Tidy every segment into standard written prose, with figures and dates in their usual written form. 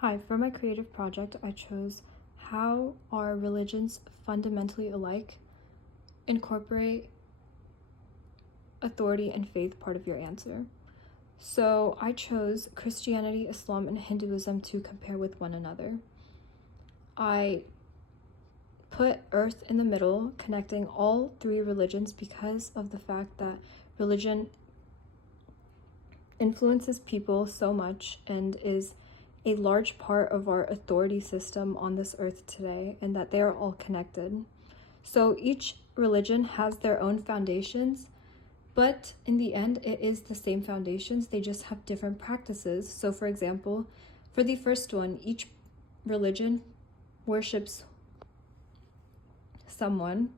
Hi, for my creative project, I chose how are religions fundamentally alike? Incorporate authority and faith part of your answer. So I chose Christianity, Islam, and Hinduism to compare with one another. I put Earth in the middle, connecting all three religions because of the fact that religion influences people so much and is a large part of our authority system on this earth today, and that they are all connected. So each religion has their own foundations, but in the end, it is the same foundations. They just have different practices. So, for example, for the first one, each religion worships someone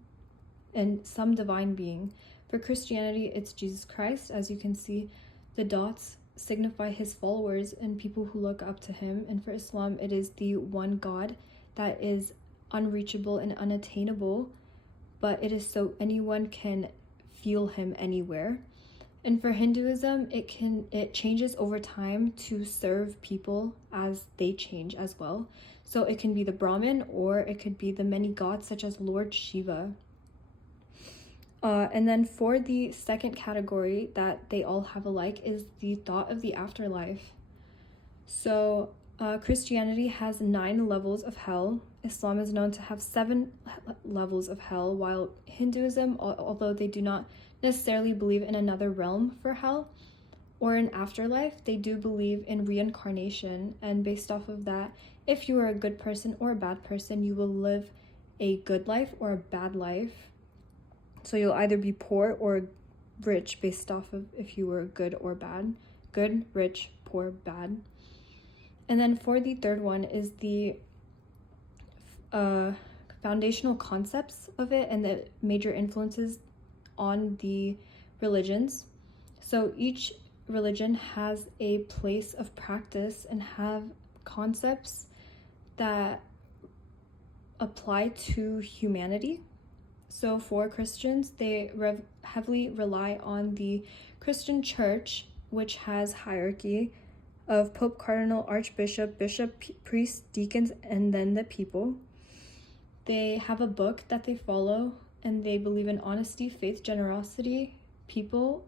and some divine being. For Christianity, it's Jesus Christ. As you can see, the dots signify his followers and people who look up to him. And for Islam, it is the one God that is unreachable and unattainable, but it is so anyone can feel him anywhere. And for Hinduism, it changes over time to serve people as they change as well. So it can be the Brahmin, or it could be the many gods such as Lord Shiva. And then for the second category that they all have alike is the thought of the afterlife. So Christianity has 9 levels of hell. Islam is known to have 7 levels of hell, while Hinduism, although they do not necessarily believe in another realm for hell or an afterlife, they do believe in reincarnation. And based off of that, if you are a good person or a bad person, you will live a good life or a bad life. So you'll either be poor or rich based off of if you were good or bad. Good, rich, poor, bad. And then for the third one is the foundational concepts of it and the major influences on the religions. So each religion has a place of practice and have concepts that apply to humanity. So for Christians, they heavily rely on the Christian church, which has hierarchy of Pope, Cardinal, Archbishop, Bishop, priest, deacons, and then the people. They have a book that they follow, and they believe in honesty, faith, generosity, people,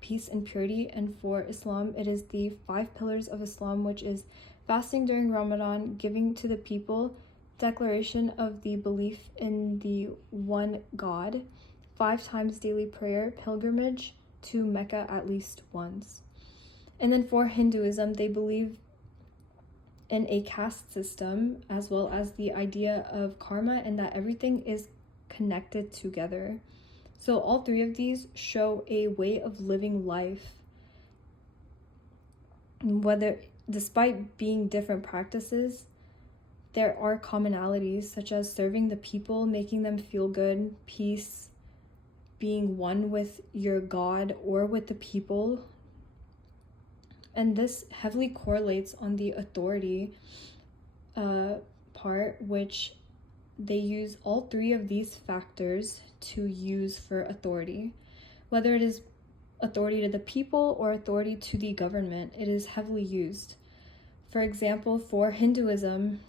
peace, and purity. And for Islam, it is the 5 pillars of Islam, which is fasting during Ramadan, giving to the people, declaration of the belief in the one God, 5 times daily prayer, pilgrimage to Mecca at least once. And then for Hinduism, they believe in a caste system as well as the idea of karma and that everything is connected together. So all 3 of these show a way of living life, whether despite being different practices, there are commonalities such as serving the people, making them feel good, peace, being one with your God or with the people. And this heavily correlates on the authority part, which they use all 3 of these factors to use for authority. Whether it is authority to the people or authority to the government, it is heavily used. For example, for Hinduism,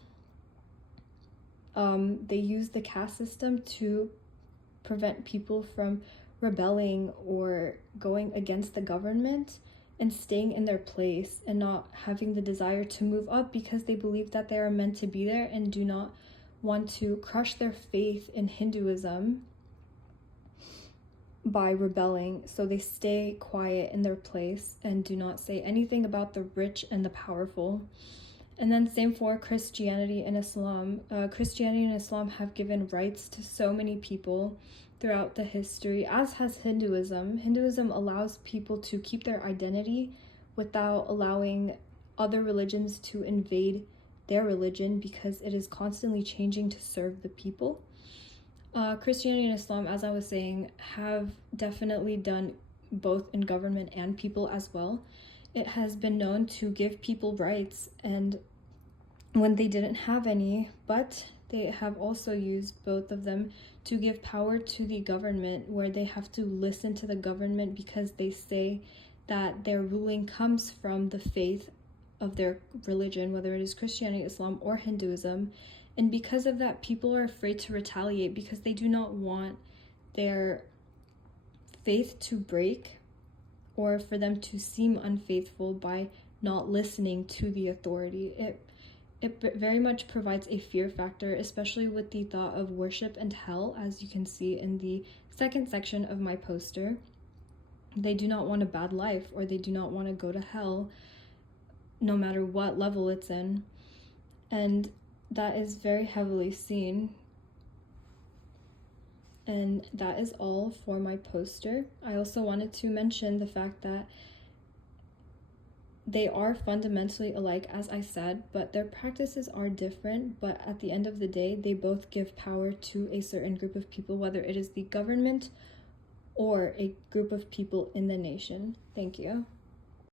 they use the caste system to prevent people from rebelling or going against the government and staying in their place and not having the desire to move up because they believe that they are meant to be there and do not want to crush their faith in Hinduism by rebelling. So they stay quiet in their place and do not say anything about the rich and the powerful. And then same for Christianity and Islam. Christianity and Islam have given rights to so many people throughout the history, as has Hinduism. Hinduism allows people to keep their identity without allowing other religions to invade their religion because it is constantly changing to serve the people. Christianity and Islam, as I was saying, have definitely done both in government and people as well. It has been known to give people rights and when they didn't have any, but they have also used both of them to give power to the government, where they have to listen to the government because they say that their ruling comes from the faith of their religion, whether it is Christianity, Islam, or Hinduism. And because of that, people are afraid to retaliate because they do not want their faith to break or for them to seem unfaithful by not listening to the authority. It very much provides a fear factor, especially with the thought of worship and hell, as you can see in the second section of my poster. They do not want a bad life, or they do not want to go to hell, no matter what level it's in. And that is very heavily seen. And that is all for my poster. I also wanted to mention the fact that they are fundamentally alike, as I said, but their practices are different. But at the end of the day, they both give power to a certain group of people, whether it is the government or a group of people in the nation. Thank you.